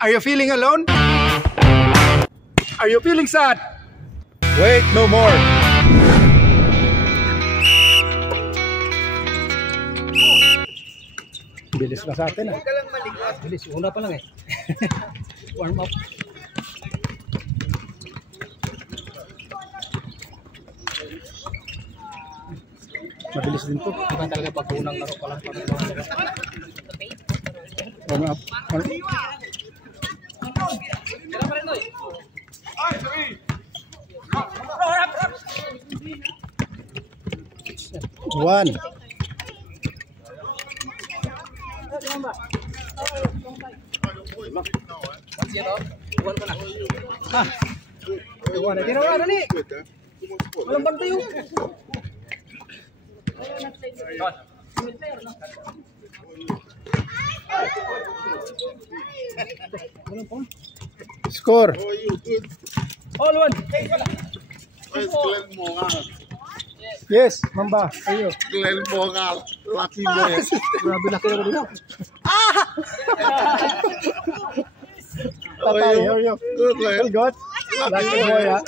Are you feeling alone? Are you feeling sad? Wait, no more. Bilis na sa atin ah. Bilis, una pa lang eh. Warm up. Mabilis din to. Iba talaga pag unang laro pa lang. Warm up. One. Iwan ko na. Iwan na. Tira wala ni. Walang bantay yung. Score. All one. Yes, Mamba. Ayo. Glenn Mogal, lucky boy. Grabe laki naman dito. Tatay, how are you? Good, Well, good. Lucky boy, ha?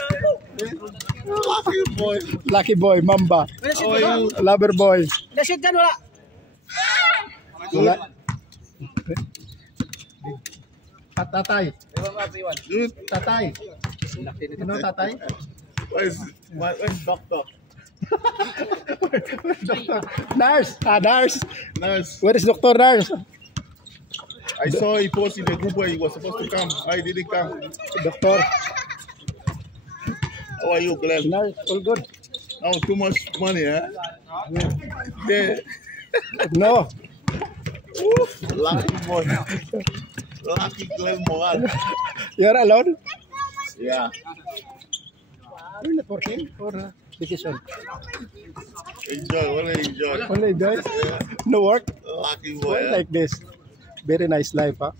Lucky boy. Lucky boy, Mamba. How are you? Lover boy. Na-shoot dyan wala. Wala. Tatay. Good. Tatay. Ano tatay? Where's doctor? Nurse. Nurse. Nurse. Where is Dr. Nurse? I saw he posted in the group where he was supposed to come. I didn't come. Doctor. How are you, Glenn? Nurse, all good. Oh, too much money, huh? Yeah. No. Lucky boy. Lucky Glenn Mogal. You're alone? Yeah. You're not working or vacation? Enjoy. Only enjoy. Only guys? No work? Lucky Why boy. like this? Very nice life, huh?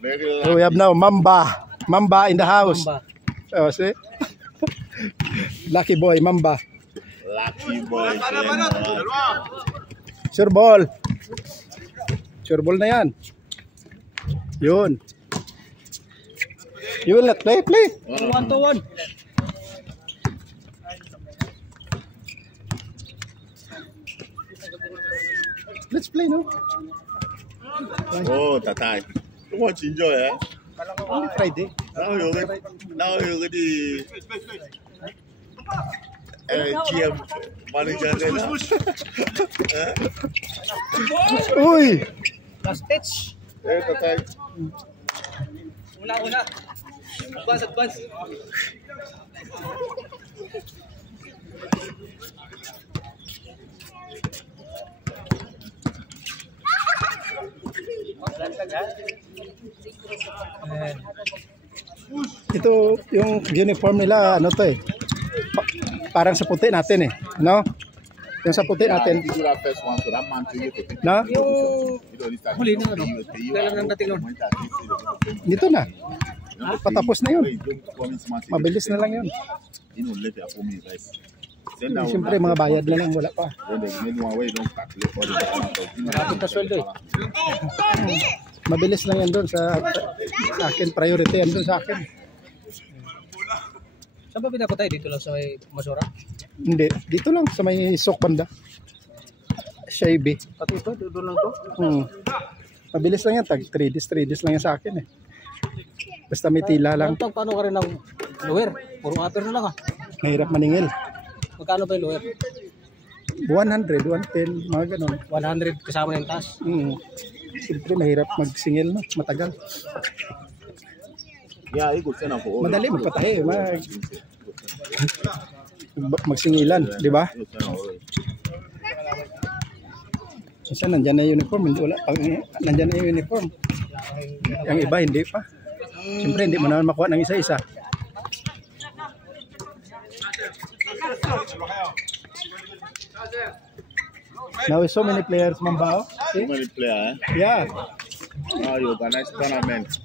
Very So we lucky. have now Mamba. Mamba in the house. Mamba. Oh, see? Lucky boy, Mamba. Lucky boy. Glenn Mogal. Sure ball. Sure ball na yan. Yun. You will not play? Play. 1-1. Let's play, no? Oh, Tatai. Too much enjoy, eh? Only Friday. Now you already GM manager then. Uy! Last pitch. Eh, Tatai. Una. Advance. Ito yung uniform nila, ano to eh. Parang sa puti natin eh. No? Yung sa puti natin. You do that first one, so that man to you to take. No? Huli na ano? Kailan nang dating nun? Dito na. Patapos na yun. Mabilis na lang yun. Siyempre mga bayad na lang, wala pa. Maraming kasweldo eh. Mabilis lang yan doon sa akin. Priority yan doon sa akin. Saan ba pinapatay? Dito lang sa may Masura? Hindi, dito lang sa may Sok banda. Shaibi. Pati ito, doon lang to? Mabilis lang yan, tag 3 days lang yan sa akin eh. Basta may tila lang. Paano ka rin ng lower? Puro upper na lang ah. Mahirap maningil. Magkano ba yung lower? 100, 110, mga ganun. 100 kasama na yung taas. Siyempre mahirap magsingil, no? Matagal. Yeah, you could send up for Madali magpatahi, magsingilan, di ba? Kasi nandyan na yung uniform, hindi wala pang nandyan na yung uniform. Yung iba hindi pa. Siyempre hindi mo naman makuha ng isa-isa. Now so many players, Mambao. so many players, eh? Yeah. Now you organize tournament.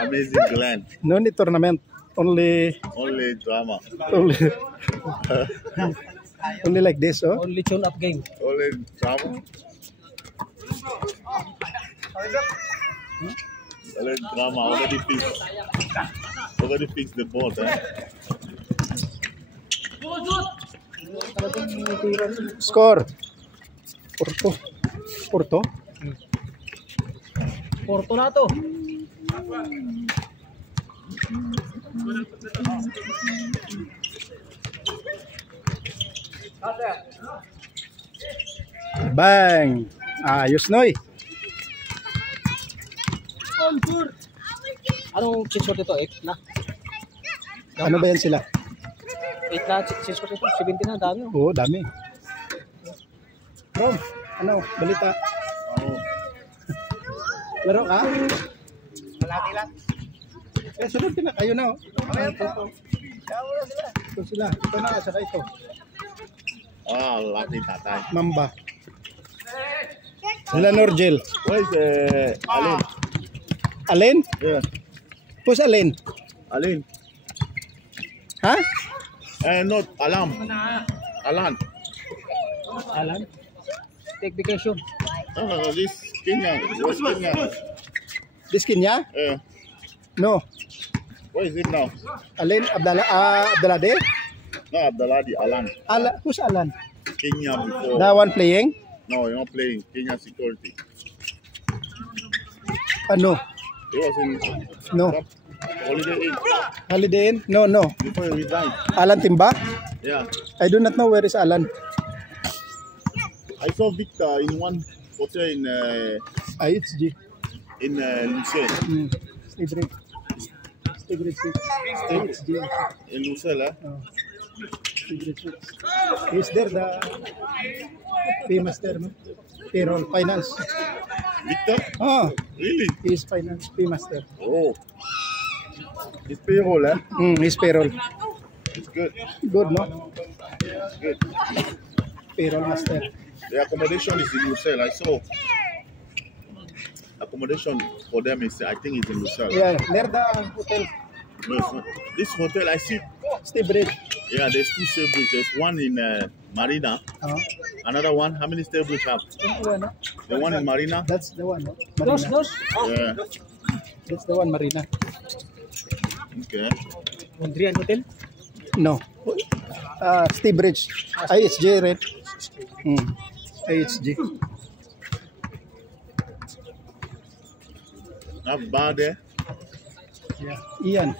Amazing Glenn. No need tournament. Only drama. Only like this, oh. Only tune up game. Only drama. Drama already fixed the board. Score. Porto. Porto? Porto na to. Bang! Ayos, Noy. Anong screenshot ito? 8 na? Ano ba yan sila? 8 na screenshot ito? 70 na, dami. Oo, dami. Rom, ano, balita? Laro ka? Malaki lang. Sunod ka na, kayo na. Ito sila. Ito na, saka ito. Lucky tatay. Mamba. Sila Norgel. Where is Alin? Alin? Yeah. Who's Alin? Alin. Ha? Not Alam. Alan. Alan? Take vacation. No, this Kenya. Where's Kenya? This Kenya? Yeah. No. Where is it now? Alin? Abdalade? No, Abdaladi, Alan. Who's Alan? Kenya before. The one playing? No, you're not playing. Kenya security. No. He was in No. Holiday Inn Holiday Inn? No, no. before he resigned. Alan Timba? Yeah. I do not know where is Alan. I saw Victor in one hotel in IHG. Lucelle. Stay grade 6. IHG. In Lucelle, eh? Stay grade 6. He's there, the famous there, no? Payroll, finance. Victor? Oh, Really? he's finance, paymaster. Oh. It's payroll, eh? He's payroll. It's good. Good, no? Good. Payroll master. The accommodation is in Lucelle. I saw. Accommodation for them is, I think, it's in Lucelle. Yeah, near the hotel. No, it's not. This hotel, I see. Stay bridge. Yeah, there's two staybridge. There's one in Marina. Another one. How many staybridge have? The one in Marina. That's the one, no? Marina. Dos. Yeah. That's the one, Marina. Okay. Mondrian Hotel. No. Stay bridge. IHG, right? IHG. Have bar there. Yeah. Ian.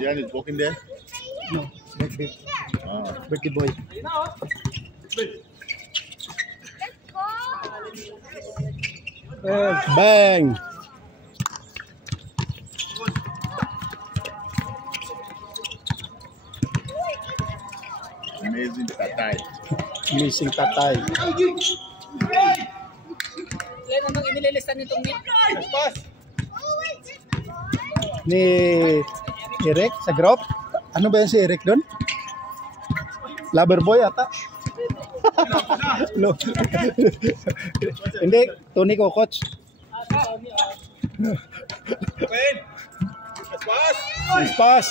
Ian is walking there. No. Birthday. Ah. Birthday boy. Bang! Amazing tatay. Amazing tatay. Yan anong inililistan nitong meat? Ni Eric sa group. Ano ba yan si Eric doon? Lover boy ata. No. Hindi, Tony ko coach. Pass.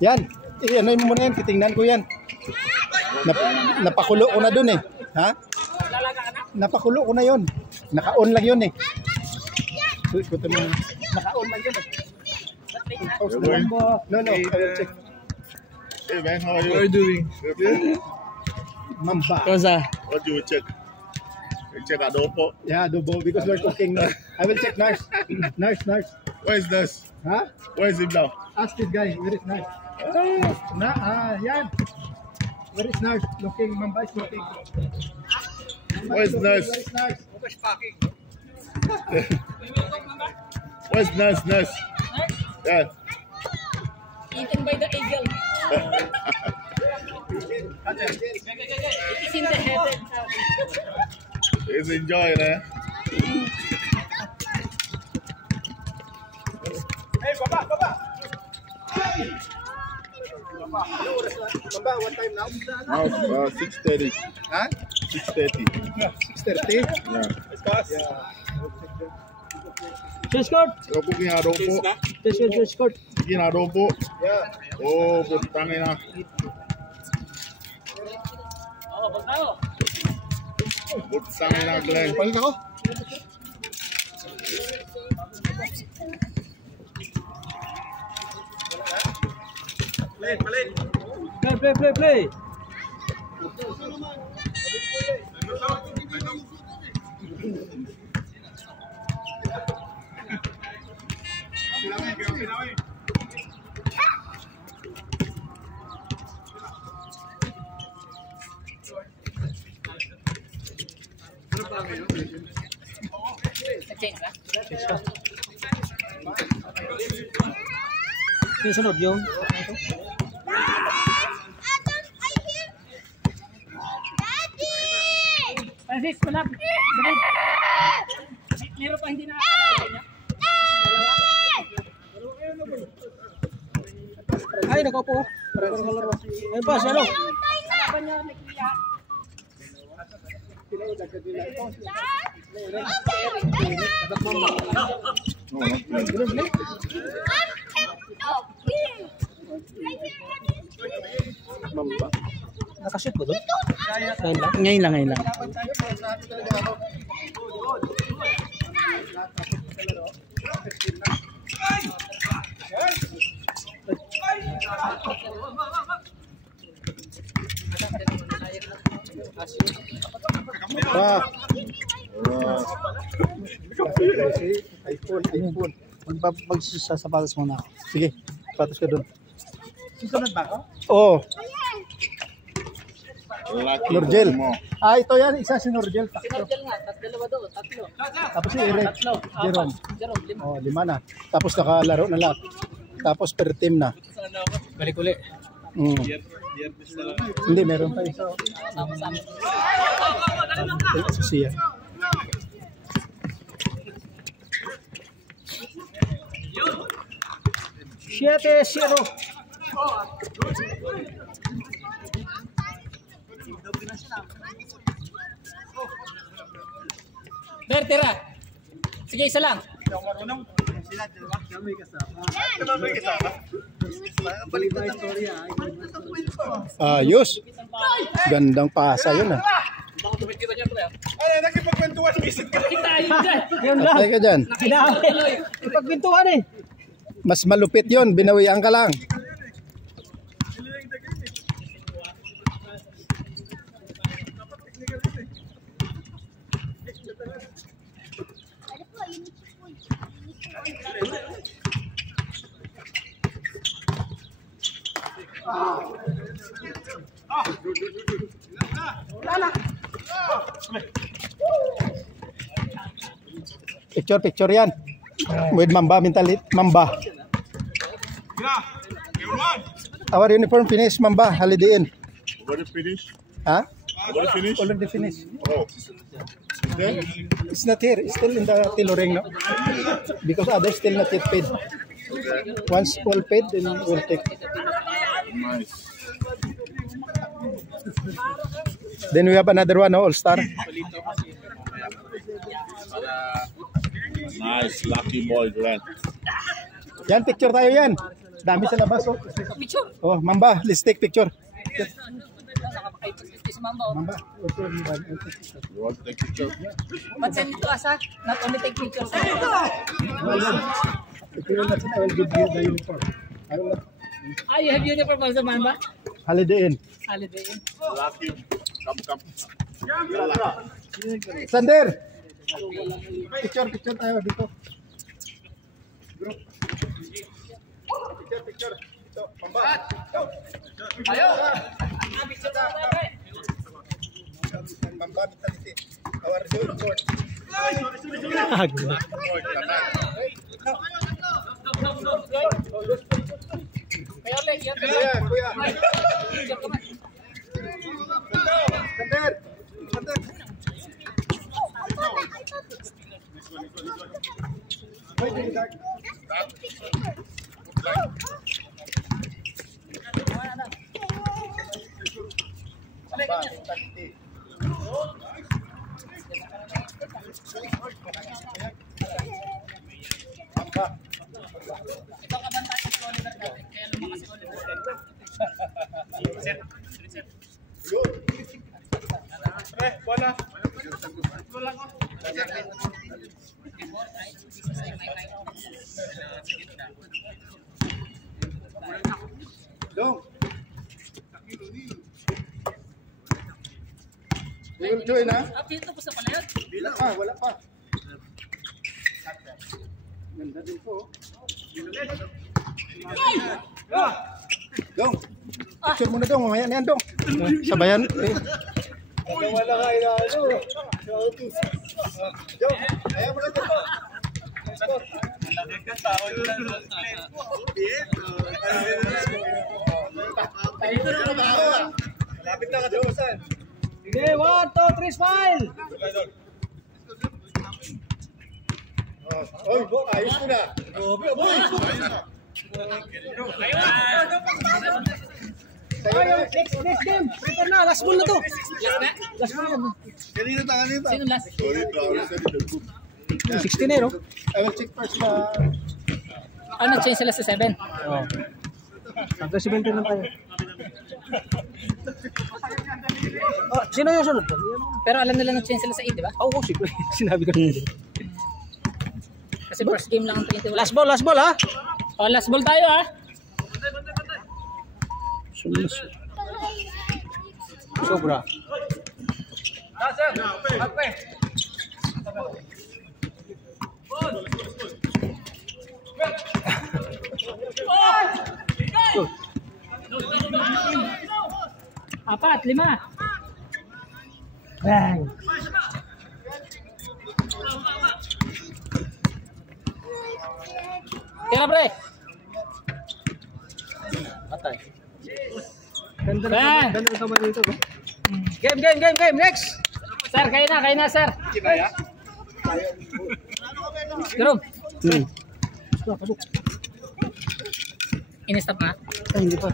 Yan. Ano mo muna yan? Titingnan ko yan. Napakulo ko na dun eh. Ha? Napakulo ko na yun. Naka-on lang yun eh. Naka-on lang yun eh. No, I will check. Hey man, how are you? What are you doing? Mamba. Cosa? What do you check? You check adobo. Yeah, adobo because we're cooking now. I will check nurse. Nurse. Where is this? Huh? Where is him now? Ask this guy, where is nurse? Yan. Where is nurse? Looking, Mamba is looking. Where is nurse? Where is nurse? Where's nurse? Yeah. Eaten by the eagle. It's in the heaven. He's enjoying, eh? Hey, Baba. Mamba, what time now? Now it's 6:30. Huh? 6:30. 6:30? Yeah. Discord. You're cooking adobo. Discord. Cooking adobo. Yeah. Oh, putang ina. Good stamina, Glenn. Palit ako. Play. Change ba? Yung sunod yung Francis, malap. Meron pa hindi na. ay nakaupo. Ay pas ano? Laban niya may kuya. Mamba. Nakashoot ba doon? Ngayon lang. iPhone. Magsasapatos muna. Sige, sapatos ka doon. Susunod ba ako? Oo. Lucky Norgel. mo. Ito yan. Isa si Norgel. Sinordel nga, dalawa doon, tatlo. Tapos si Eric. Jerome. Jerome, lima. Oh, 5 na. Tapos nakalaro na lahat. Tapos per team na. Balik uli. Hindi, meron pa isa. Sama-sama. Ito siya. Siete, 0. Ber, tira. Sige, isa lang. Ayos. Gandang pasa yun ah. Kita yun dyan. Yan lang. Patay ka dyan. Sinabi. Ipagpintuan eh. Mas malupit yun. Binawian ka lang. Picture yan. With Mamba mentality. Mamba. Our uniform finish, Mamba. Holiday Inn. Already finished? Huh? Already finished? Already finished. Oh. Okay. It's not here. It's still in the tailoring, no? Because others still not yet paid. Once all paid, then we'll take. Nice. Then we have another one, no? All Star. Nice. Lucky boy, Glenn. Yan, picture tayo yan. Dami sa labas, oh. Picture. Oh, Mamba, let's take picture. Si Mamba. Mamba. You want to take picture? But send it to us, ha? Not only take pictures. If you will not, I will give you the uniform. I will not. You have uniform also, Mamba? Holiday Inn. Holiday Inn. Lucky. Come. Sander! Picture tayo dito. Group. Picture. Ito, Mamba. Ayo! Picture tayo, Mamba mentality. Our uniform. Kaya ulit, yan. Kuya. Picture ka man. Sander! Ito kabantayan si Oliver natin. Kaya lumakas si Oliver. Dong. You will join, ha? Dito po sa pala yan. Wala pa. Ganda din po. Dong. Picture muna dong, mamaya na yan dong. Sabayan. Wala ka inaano. Dong, ayaw mo na dong. Lapit na ka dong, saan? Sige, 1, 2, 3, smile! Oy, Bok, ayos ko na. Next game. Ito na, last ball na to. Last na? Last ball na. Kanina. Sino last? Sorry, I said it. 16 eh, no? I will check first na. Nag-change sila sa 7. Oo. Hanggang 17 lang tayo. Oh, sino yung sunod? Pero alam nila nag-change sila sa 8, di ba? Oo, siguro. Sinabi ko na. Kasi first game lang ang 21. Last ball, ha? Last ball tayo, ha? Sobra. Apat, 5. Bang! Tira, pre. Patay. Ganda Bang! ng kamay dito. Game! Next! Sir, kayo na, sir. Jerome, Hmm. in-stop na. Ay, hindi pa.